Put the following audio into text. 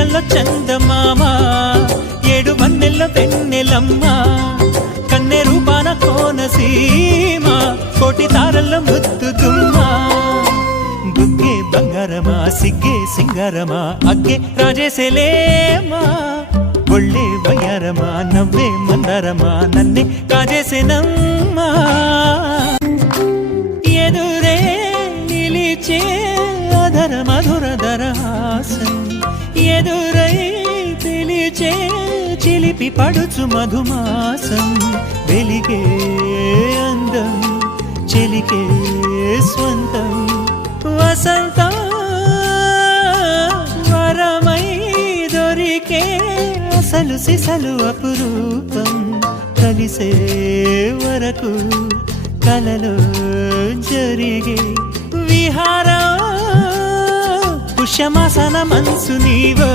తీరంలో చందమామ, ఏడు వన్నెల్లో వెన్నెలమ్మ, కన్నె రూపాన కోనసీమ, కోటి తారల్లో ముద్దుగుమ్మ. బుగ్గే బంగారమా సిగ్గే సింగారమా, అగ్గే రాజేసేలేమా, ఒళ్ళే వయ్యారమా నవ్వే మందారమా, నన్నే కాజేసేనమ్మా. ఎదురే నిలిచే అధర మధుర దరహాసం, ఎదురై పిలిచే చిలిపి పడుచు మధుమాసం, వెలిగే అందం చెలికే స్వంతం, వసంతం వరమై దొరికే అసలు సిసలు అపురూపం, కలిసే వరకు కలలో జరిగే విహారం, పుష్యమాసన మనసు నీవో.